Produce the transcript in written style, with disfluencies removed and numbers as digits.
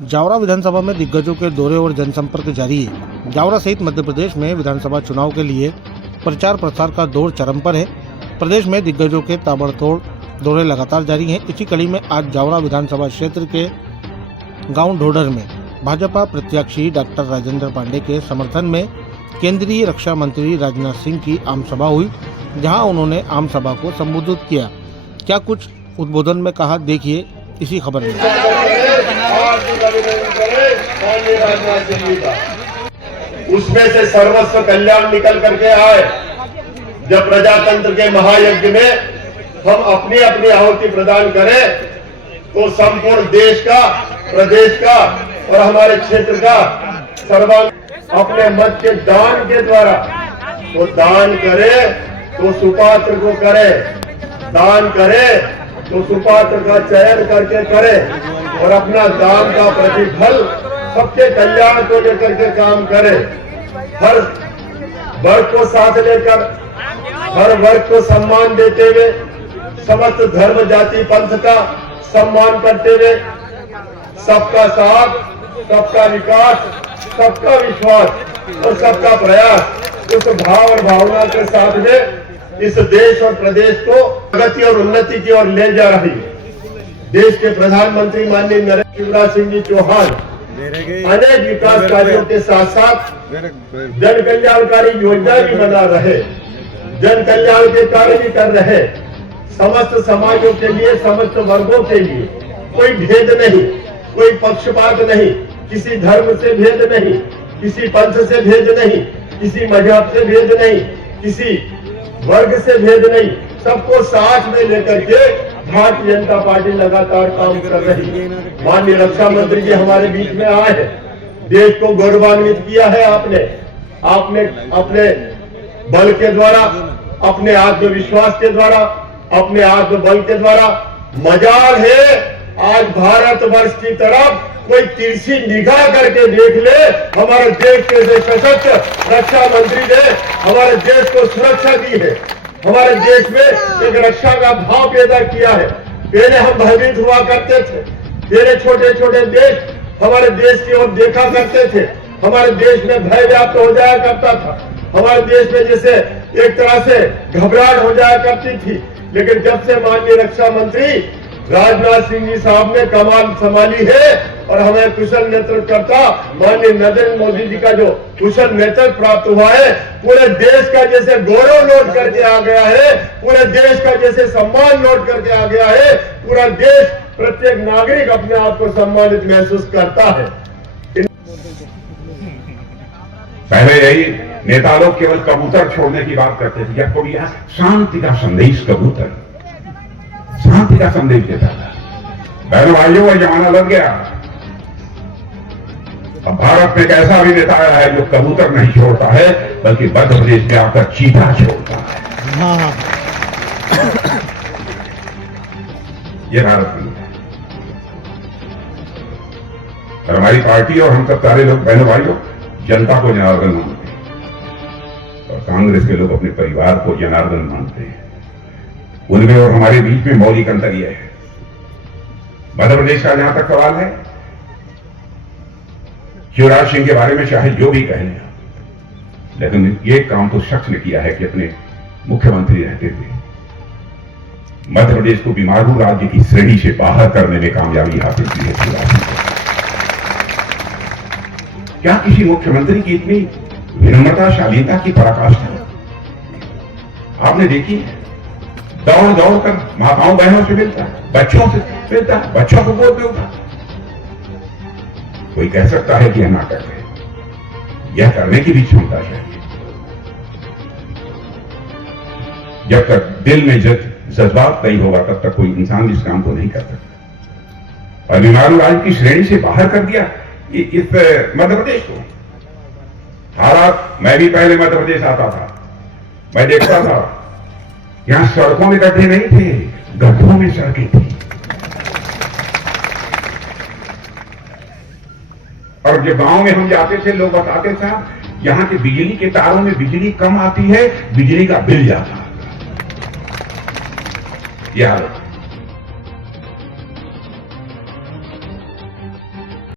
जावरा विधानसभा में दिग्गजों के दौरे और जनसंपर्क जारी है। जावरा सहित मध्य प्रदेश में विधानसभा चुनाव के लिए प्रचार प्रसार का दौर चरम पर है। प्रदेश में दिग्गजों के ताबड़तोड़ दौरे लगातार जारी हैं। इसी कड़ी में आज जावरा विधानसभा क्षेत्र के गांव ढोडर में भाजपा प्रत्याशी डॉक्टर राजेंद्र पांडे के समर्थन में केंद्रीय रक्षा मंत्री राजनाथ सिंह की आम सभा हुई, जहां उन्होंने आम सभा को संबोधित किया। क्या कुछ उद्बोधन में कहा, देखिए इसी खबर में। उसमें से सर्वस्व कल्याण निकल करके आए। जब प्रजातंत्र के महायज्ञ में हम अपनी अपनी आहुति प्रदान करें तो संपूर्ण देश का, प्रदेश का और हमारे क्षेत्र का सर्वांग अपने मत के दान के द्वारा तो दान करे तो सुपात्र को करे, दान करे तो सुपात्र का चयन करके करे और अपना दान का प्रतिफल सबके कल्याण को लेकर के काम करे। हर वर्ग को साथ लेकर, हर वर्ग को सम्मान देते हुए, समस्त धर्म जाति पंथ का सम्मान करते हुए, सबका साथ, सबका विकास, सबका विश्वास और सबका प्रयास, उस भाव और भावना के साथ में इस देश और प्रदेश को प्रगति और उन्नति की ओर ले जा रही है। देश के प्रधानमंत्री माननीय नरेंद्र शिवराज सिंह जी चौहान अनेक विकास कार्यों के साथ साथ जन कल्याणकारी योजना भी बना रहे, जन कल्याण के कार्य भी कर रहे। समस्त समाजों के लिए, समस्त वर्गों के लिए कोई भेद नहीं, कोई पक्षपात नहीं, किसी धर्म से भेद नहीं, किसी पंथ से भेद नहीं, किसी मजहब से भेद नहीं, किसी वर्ग से भेद नहीं, सबको साथ में लेकर के भारतीय जनता पार्टी लगातार काम कर रही है। माननीय रक्षा मंत्री जी हमारे बीच में आए हैं, देश को गौरवान्वित किया है। आपने अपने बल के द्वारा, अपने आत्मविश्वास के द्वारा, अपने आत्मबल के द्वारा मजाल है आज भारतवर्ष की तरफ कोई तिरछी निगाह करके देख ले। हमारे देश के सशक्त रक्षा मंत्री ने हमारे देश को सुरक्षा दी है, हमारे देश में एक रक्षा का भाव पैदा किया है। पहले हम भयभीत हुआ करते थे, पहले छोटे छोटे देश हमारे देश की ओर देखा करते थे, हमारे देश में भय व्याप्त हो जाया करता था, हमारे देश में जैसे एक तरह से घबराहट हो जाया करती थी। लेकिन जब से माननीय रक्षा मंत्री राजनाथ सिंह जी साहब ने कमान संभाली है और हमें कुशल नेतृत्वकर्ता माननीय नरेंद्र मोदी जी का जो कुशल नेतृत्व प्राप्त हुआ है, पूरे देश का जैसे गौरव लौट करके आ गया है, पूरे देश का जैसे सम्मान लौट करके आ गया है। पूरा देश, प्रत्येक नागरिक अपने आप को सम्मानित महसूस करता है। पहले यही नेता लोग केवल कबूतर छोड़ने की बात करते थे, या कोई शांति का संदेश, कबूतर शांति का संदेश देता था। बहनों भाइयों, वह जमाना लग गया। अब भारत में एक ऐसा भी नेता आया है जो कबूतर नहीं छोड़ता है, बल्कि मध्य प्रदेश में आकर चीता छोड़ता है। ये भारत नहीं है। और हमारी पार्टी और हम सब सारे लोग, बहनों भाइयों, जनता को जनार्दन मानते हैं और कांग्रेस के लोग अपने परिवार को जनार्दन मानते हैं। उनमें और हमारे बीच में मौलिक अंतर यह है। मध्य प्रदेश का जहां तक सवाल है, शिवराज सिंह के बारे में चाहे जो भी कहें, लेकिन ये काम तो शख्स ने किया है कि अपने मुख्यमंत्री रहते हुए मध्य प्रदेश को बीमारू राज्य की श्रेणी से बाहर करने में कामयाबी हासिल की है शिवराज सिंह। क्या किसी मुख्यमंत्री की इतनी विनम्रता, शालीनता की पराकाष्ठा आपने देखी? दौड़ दौड़ कर माताओं बहनों से मिलता, बच्चों से मिलता, बच्चों को गोद में उठा। कोई कह सकता है कि यह नाटक है, यह करने की भी क्षमता चाहिए। जब तक दिल में जज्बात नहीं होगा तब तक कोई इंसान इस काम को नहीं कर सकता। और बीमारू राज्य की श्रेणी से बाहर कर दिया इस मध्य प्रदेश को। हालात, मैं भी पहले मध्य प्रदेश आता था, मैं देखता था यहां सड़कों में गड्ढे नहीं थे, गड्ढों में सड़कें थी। और जब गांव में हम जाते थे, लोग बताते थे यहां के बिजली के तारों में बिजली कम आती है, बिजली का बिल ज्यादा। यह